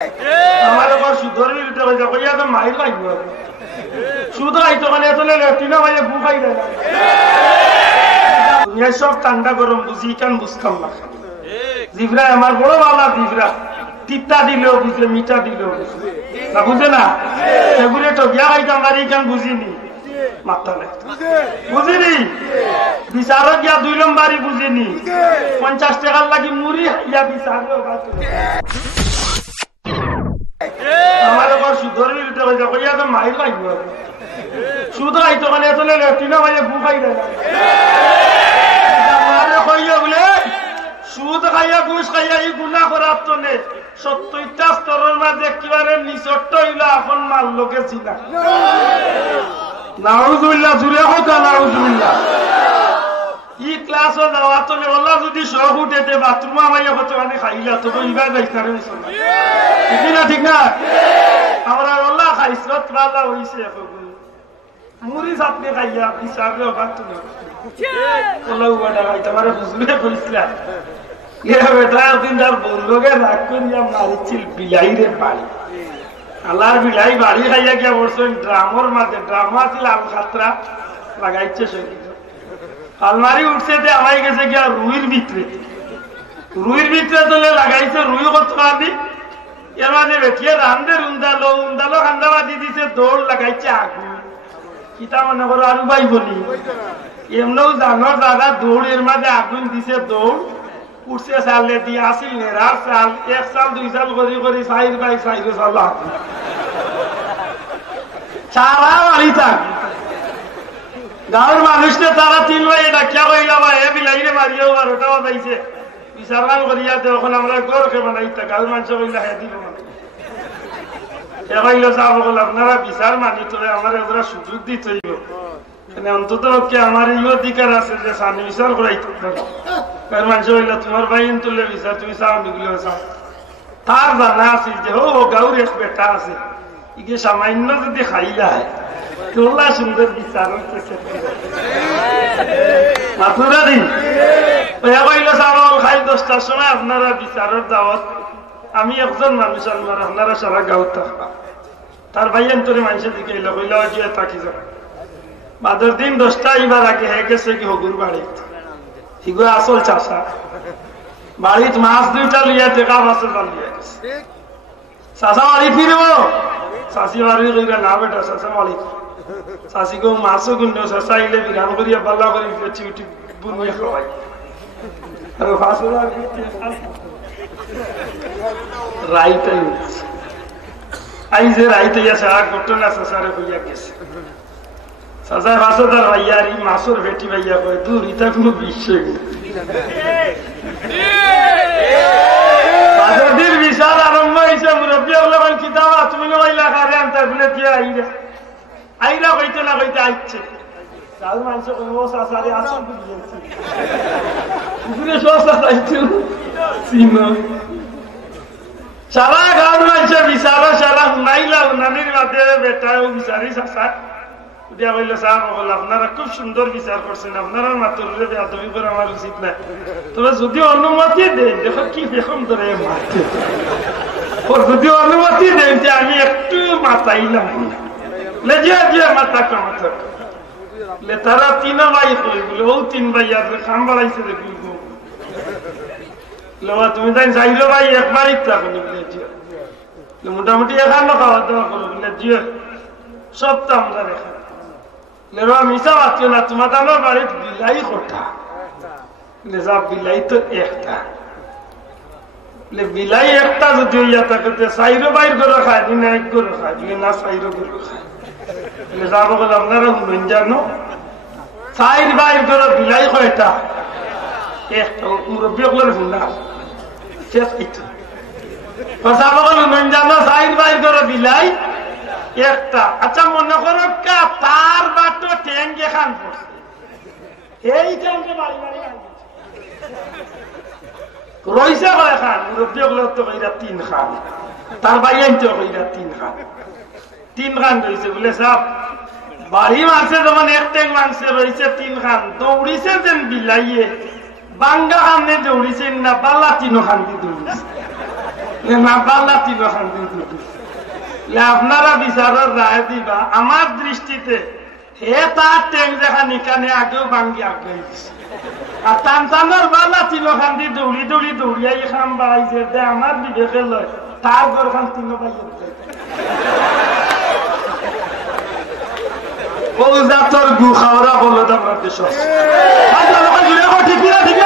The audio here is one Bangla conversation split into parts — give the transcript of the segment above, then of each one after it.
আমার আবার সুদর বিরুদ্ধে হয়ে যাবো ইয়া তো মাইর খাইব সুদ খাইতো মানে এত লেটিনা ভাইয়ে গু খাই দেয় দুনিয়ায় সব ঠান্ডা গরম বুঝি কেন বুঝতাম না জিভরা আমার বড় বাবা জিভরা তিতা দিলেও বুঝলে মিঠা দিলেও না বুঝে না সেগুলো তো গিয়া খাইতাম বাড়ি কেন বুঝিনি মাথা নেই বুঝিনি বিচারক গিয়া 2 নম্বরই বুঝিনি 50 টাকার লাগি মুড়ি ইয়া বিচারক আমার আবার সুদর বিরুদ্ধে হয়ে যাবো ইয়া তো মাইর খাইব সুদ খাইতো মানে এত লেটিনা ভাইয়ে গু খাই দেয় বলে সুদ খাইয়া ঘুষ খাইয়া এই গুণা করার তো নেই 70টা স্তরের মাঝে একেবারে নিচরটা হইল এখন মাল লোকে চিনা নাউজুবিল্লাহ জুড়ে হোক নাউজুবিল্লাহ ই ক্লাসও যাওয়া তো ওলা যদি শখ উঠেতে বাথরুমে আমাইয়া হচ্ছে মানে খাইলা তো ইবার বাইসারে ঠিক না ঠিক না আমরা ওলা খাইছত ভালো হইছে মুড়ি চাপনি খাইয়া বিচারে বাথরুমে ওলা উবাটা খাইতে পারে বুঝলে কইছিলা বেটা দিন তার বন্ধুকে রাগ করিয়া মারিছিল বিলাইরে বাড়ি আল্লাহর বিলাই বাড়ি খাইয়া গিয়া বলছেন ড্রামর মাঝে ড্রামা ছিল আল খাতরা লাগাইছে শরীর আলমারি উঠছে আমায় গেছে গিয়া রুইর ভিতরে তোলে লাগাইছে রুই কত খাবি এর মাঝে বেঠিয়ে রান্ধে উন্দালো খান্দা বাদি দিছে দৌড় লাগাইছে আগুন কিতা মনে করো আরু ভাই বলি এমনও জানো দাদা দৌড় এর মাঝে আগুন দিছে দৌড় উঠছে চালে দিয়ে আসিল নেরার চাল 1 সাল 2 সাল করি 4 বাই 4 সাল সারা বাড়ি থাক গাঁৱৰ মানুষে তারা 3 ভাই ডাকিয়া কইলা বা এ বিলাইরে মারিও আর ওটাও যাইছে বিচারমান করিয়া তখন আমরা গরকে বানাইতা গাঁৱৰ মানুষ কইলা হে দিব মানে এ কইলো যাব বল আপনারা বিচার মানি তোরে আমার ওরা সুযোগ দিত হইব মানে অন্তত কি আমার এই অধিকার আছে যে সানি বিচার করাইতে গাঁৱৰ মানুষ কইলা তোমার ভাই তুলে বিচার তুমি চাও নিগুলো চাও তার জানা আছে যে ও গাঁৱৰ এক বেটা আছে ইকে সামান্য যদি খাইলা তোলা সুন্দর বিচার মাথুরা দিন কইল চাওয়াল খাই 10টার সময় আপনারা বিচারের দাওয়াত আমি একজন মানুষ আনবার আপনারা সারা গাঁৱত থাকবা তার ভাইয়েন তোরে মানুষের দিকে এলো কইল যে থাকি যাব বাদর দিন 10টা এবার আগে হয়ে গেছে কি হগুর বাড়ি হিগো আসল চাষা বাড়িত মাছ 2টা লিয়া টেকা মাছের জাল লিয়া গেছে চাষা বাড়ি ফিরব চাষি বাড়ি কইরা না বেটা চাষা বাড়ি চাষি গো মাছও গুন্ড চাষা আইলে বিধান করিয়া পাল্লা করি পেছি উঠি বুনিয়া খাওয়াই আর ফাঁসলা রাইটাই আই যে রাইতে ইয়া সারা ঘটনা চাষারে কইয়া গেছে চাষা ফাঁসদার ভাইয়ার ই মাছর ভেটি ভাইয়া কয় দূর ইটা কোনো বিশ্বে বাদরদির বিচার আরম্ভ হয়েছে মুরব্বী বলে কিতাব তুমি নইলা কারে আনতে বলে দিয়ে আইরা কইতে না কইতে আইছে গাঁৱৰ মানুষ কইব চাচারে আসল বুঝিয়েছে পুকুরে সস্তা চাইছো সিনো সারা গাঁৱৰ মানুষে বিচারা সারা শুনাইলা উনানির মাধ্যমে বেটাও বিচারি চাচা উঠিয়া কইলে চাহ বল আপনারা খুব সুন্দর বিচার করছেন আপনারা মাতরে বেয়াদবি করে আমার উচিত না তবে যদি অনুমতি দেন দেখো কি বেকম ধরে মারতে যদি অনুমতি দেন যে আমি একটু মাতাইলাম মাথা কামাথা তারা 3 ভাই কই বলে ও 3 ভাই আর খাম বাড়াইছে দেখি তুমি তাই যাইলো ভাই একবারই থাকুন মোটামুটি এখানে খাওয়া দাওয়া করো বলে জিও সব তো আমরা দেখা লেবা মিশা পাচ্ছিও না তোমার আমার বাড়ির বিলাই কোথা যা বিলাই তো একটা বিলাই একটা যদি হইয়া থাকে 4 বাইর করে খায় দিন 1 করে খায় বলে না 4 করে খায় যাব বলে আপনারা শুনেন জানো 4 বাইর করে বিলাই কয়টা একটা মুরব্বী গুলোর শুনলা শেষ কিছু কথা বলে শুনেন জানো 4 বাইর করে বিলাই একটা আচ্ছা মনে করো কা তার বাটো ট্যাঙ্কে খান পড়ছে এই ট্যাঙ্কে বাড়ি বাড়ি রইছে কয় খান মুরব্বী গুলো তো কইরা 3 খান তার ভাইয়েন তো কইরা 3 খান 3 খান রইছে বলে সাহেব বাড়ি মাসে যখন এক ট্যাঙ্ক মাংসে রইছে 3 খান দৌড়িছে যেন বিলাইয়ে বাঙ্গা খানে দৌড়িছেন না বালা 3 খান দিয়ে দৌড়িছে না পাল্লা তিন আপনারা বিচারের রায় দিবা। আমার দৃষ্টিতে হে তার ট্যাং দেখা নিকানে আগেও ভাঙ্গি আগে আর টানটানোর বালা তিনখান দি দৌড়ি দৌড়ি দৌড়িয়াই খান বাড়াই যে দে আমার বিবেকে লয় তার ঘর খান তিন জাতর গু খাওয়া বললো আমার দেশ ঠিক না ঠিক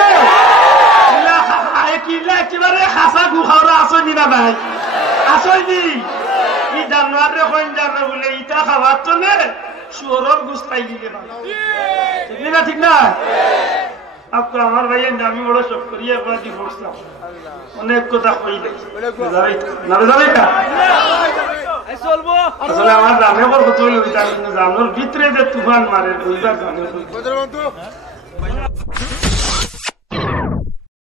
একেবারে খাসা গু খাওয়া আসনি না ভাই আসনি ই জানোয়ার কইন জানো বলে ইটা খাবার তো নে শুয়োরের গুছ পাই দিলে ঠিক না ঠিক না আপনি আমার ভাই আমি বড় শখ করি একবার দি পড়ছিলাম অনেক কথা কইলে না আসলে আমার জানে বড় কথা হইল জানোর ভিতরে যে তুফান মারে বুঝবার জানে